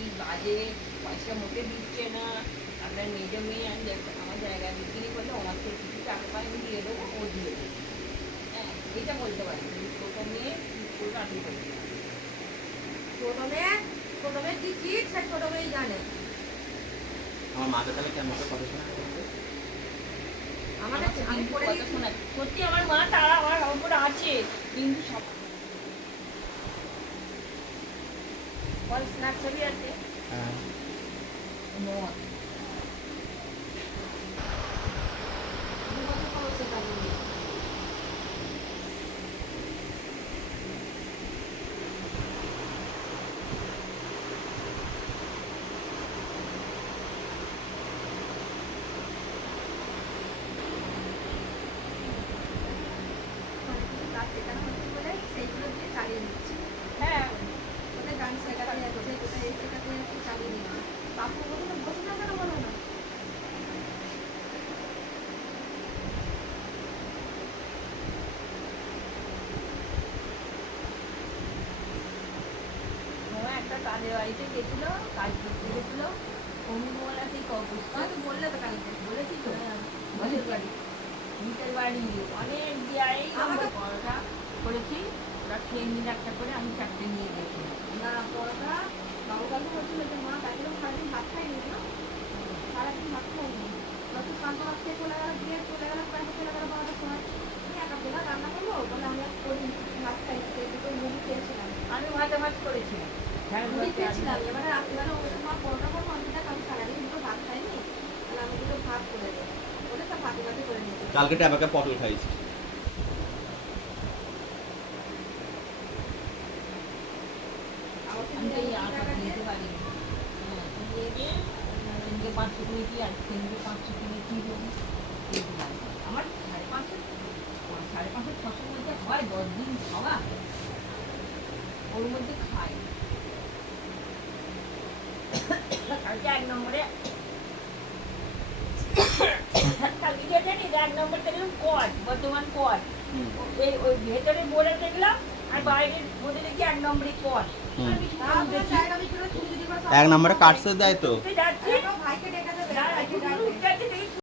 কি বাজে, পয়সা মোটে দিচ্ছে না। আপনার মেজো মেয়ে আমার জায়গায় বিক্রি করলে আমার তো কিছু টাকা পাই আমি দিয়ে দেবো, ও দিয়ে দেবো। হ্যাঁ, এটা বলতে পারি। ছোট মেয়ে পুরো আপনি বলতে পারেন। ছোট মেয়ে কি ঠিক সে ছোট মেয়েই জানে। আমার মাকে তাহলে কেমন করে কথা শোনা আমাদের আমি করে কথা শোনা সত্যি আমার মা তারা আমার ওপর আছে, কিন্তু সব বল স্ন্যাপ ছবি আছে। হ্যাঁ মদ শেখানো হচ্ছে বলে সেইগুলো দিয়ে চালিয়ে নিচ্ছে। হ্যাঁ ওদের গান শেখাতে কোথায় কোথায় এই শেখাতে যাচ্ছে চালিয়ে নিচ্ছে। বাপু বলতে বসে না কেন বলো না। একটা তাদের বাড়িতে গেছিল, কাজ করতে গেছিল, অমুকওয়ালা সেই কবরস্থান তো বললে তো কালকে বলেছি তো, বাসের বাড়ি নিচের বাড়ি অনেক দিয়াই আমাকে পরোটা করেছি, ওরা খেয়ে নিলে একটা করে, আমি চারটে নিয়ে গেছিলাম। না পরোটা বাবু কালকে বলছিল যে মা তাকে সারাদিন ভাত খাইনি না, সারাদিন ভাত খাইনি যত শান্ত ভাত খেয়ে চলে গেল, গিয়ে চলে গেল প্রায় চলে গেল 12টার সময়। তুমি একা বেলা রান্না করবো বলে আমি আর করি ভাত খাই, দুটো মুড়ি খেয়েছিলাম, আমি ভাতে ভাত করেছিলাম, হ্যাঁ মুড়ি খেয়েছিলাম। এবারে রাত্রিবেলা ওই মা পরোটা করবো, আমি দেখ আমি সারাদিন দুটো ভাত খাইনি, তাহলে আমি দুটো ভাত করে দেবো বলে সব ভাতে ভাতে করে নিতে। কালকে ট্যাবাকে পটল খাইছি। আমি তো এই আটা কিনতে পারিনি। হ্যাঁ, নিয়ে গিয়ে তিনটে 500 কিনেছি, আর তিনটে 500 কিনেছি, এই দিলাম। আমার 550 600 মধ্যে হয় 10 দিন খাওয়া, ওর মধ্যে খাই। কালকে 1 নম্বরে কালকে যে জানিস 1 নম্বর দেখলাম কট, বর্তমান কট, এই ওই ভেতরে বোর্ডে দেখলাম, আর বাইরের বোর্ডে দেখি 1 নম্বরে কট। আমি জায়গা বিক্রি করে চুরি যদি করে 1 নম্বরে কাটছে দেয় তো। যাচ্ছি ভাইকে ডেকে দেবে, না, ভাইকে শুধু ডাকবে। উঠতে